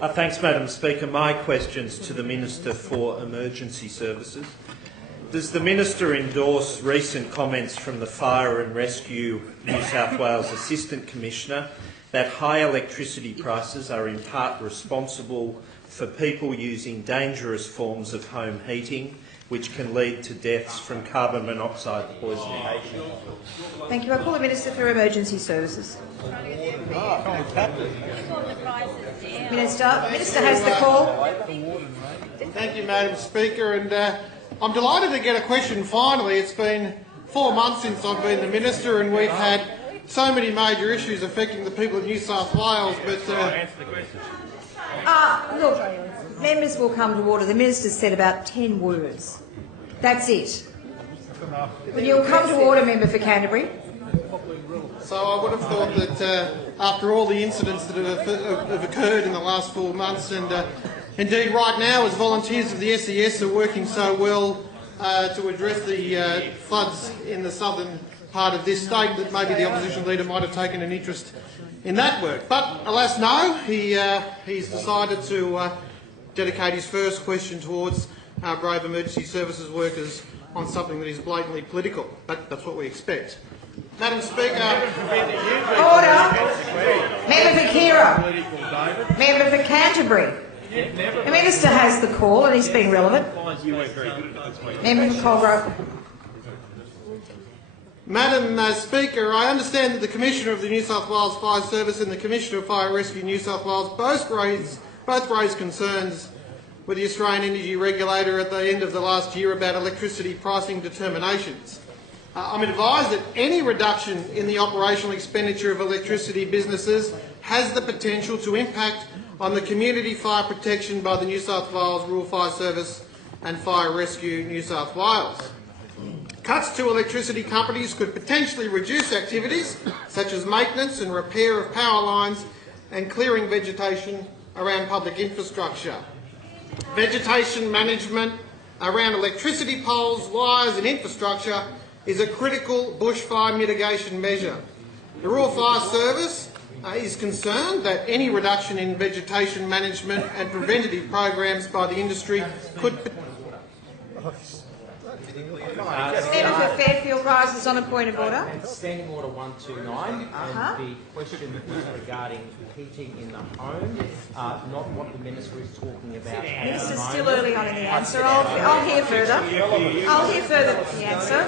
Thanks, Madam Speaker. My question's to the Minister for Emergency Services. Does the Minister endorse recent comments from the Fire and Rescue New South Wales Assistant Commissioner that high electricity prices are in part responsible for people using dangerous forms of home heating, which can lead to deaths from carbon monoxide poisoning? Thank you. I call the Minister for Emergency Services. Minister has the call. Thank you, Madam Speaker. And I'm delighted to get a question finally. It's been 4 months since I've been the Minister and we've had so many major issues affecting the people of New South Wales. But answer the question. Look, members will come to order. The Minister said about 10 words. That's it. But you'll come to order, Member for Canterbury. So I would have thought that after all the incidents that have occurred in the last 4 months, and indeed right now as volunteers of the SES are working so well to address the floods in the southern part of this state, that maybe the opposition leader might have taken an interest in that work. But alas no, he's decided to dedicate his first question towards our brave emergency services workers on something that is blatantly political. But that's what we expect. Madam Speaker. Order. Member for Kira. Member for Canterbury. The Minister has the call and he's been relevant. Member for Cogra. Madam Speaker, I understand that the Commissioner of the New South Wales Fire Service and the Commissioner of Fire Rescue New South Wales both raised concerns with the Australian Energy Regulator at the end of the last year about electricity pricing determinations. I'm advised that any reduction in the operational expenditure of electricity businesses has the potential to impact on the community fire protection by the New South Wales Rural Fire Service and Fire Rescue New South Wales. Cuts to electricity companies could potentially reduce activities such as maintenance and repair of power lines and clearing vegetation around public infrastructure. Vegetation management around electricity poles, wires and infrastructure is a critical bushfire mitigation measure. The Rural Fire Service is concerned that any reduction in vegetation management and preventative programs by the industry could... Member for Fairfield rises on a point of order. Standing Order 129, and the question is regarding heating in the home, not what the Minister is talking about. Minister's still early on in the answer. I'll hear further. I'll hear further the answer.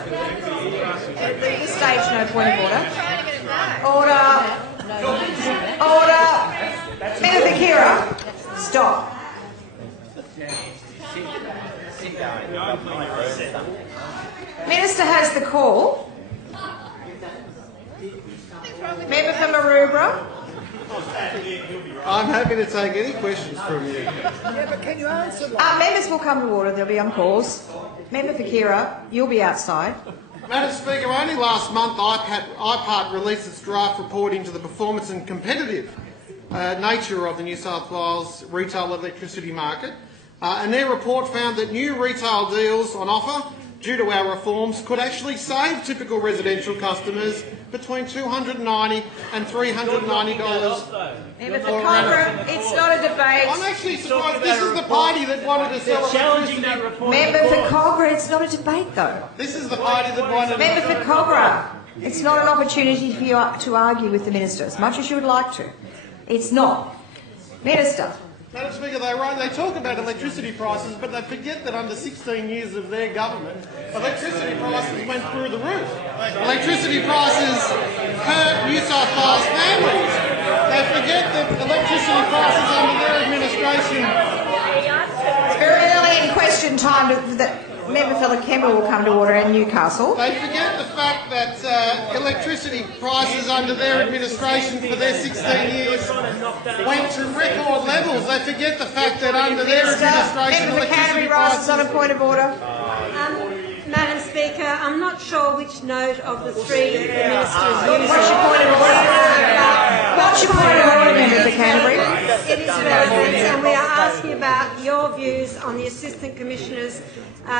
At this stage, no point of order. Order. Member for Kira. Stop. Minister has the call. Member for Maroubra. I'm happy to take any questions from you. Yeah, but can you answer Members will come to order. They'll be on calls. Member for Kira, you'll be outside. Madam Speaker, only last month IPART released its draft report into the performance and competitive nature of the New South Wales retail electricity market, and their report found that new retail deals on offer due to our reforms could actually save typical residential customers between $290 and $390. Member for Cogra, it's not a debate. I'm actually surprised this is the party that wanted to sell Challenging that report. Member for Cogra, it's not a debate though. This is the party that wanted Member for Cogra, it's not an opportunity for you to argue with the Minister, as much as you would like to. It's not. Minister. Madam Speaker, they talk about electricity prices, but they forget that under 16 years of their government, electricity prices went through the roof. Electricity prices hurt New South Wales families. They forget that electricity prices under their administration... It's very early in question time that Member for Lakemba will come to order in Newcastle. They forget the fact that electricity prices under their administration for their 16 years went to record levels. They forget the fact that under their administration Member for Canterbury electricity rises prices... on a point of order. Madam Speaker, I'm not sure which note of the three the Minister is using. What's your point of order? What's your point of order, Member for Canterbury? It is relevant, and we are asking about your views on the Assistant Commissioner's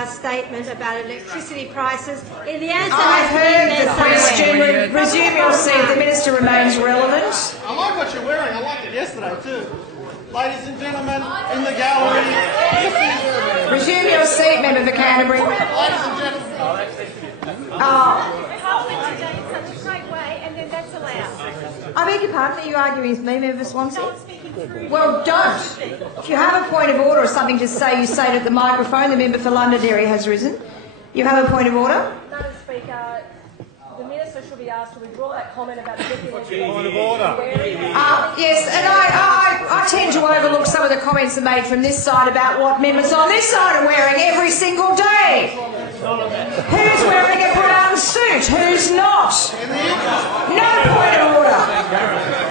statement about electricity prices. The answer I've has been heard the question. Resume your seat. The Minister remains relevant. I like what you're wearing. I like it. yesterday too. Ladies and gentlemen in the gallery, this is Resume your seat, member for Canterbury. ladies and gentlemen. I beg your pardon, are you arguing with me, member Swansea? Well, don't. If you have a point of order or something to say, you say it at the microphone. The member for Londonderry has risen. You have a point of order? Madam Speaker, the Minister should be asked to withdraw that comment about the Deputy Point of order. Yes, and I tend to overlook some of the comments that are made from this side about what members on this side are wearing every single day. Who's wearing a brown suit? Who's not? No point of order.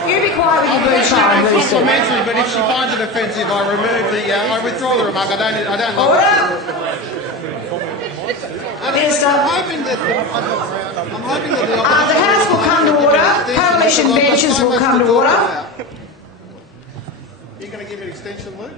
You be quiet with your boots on, Lucy. Complimentary, but if she finds it offensive, I withdraw the remark. I don't like Order. Minister. I'm hoping that the The House will come to order. Coalition benches will come to order. You're going to give it extension, Luke?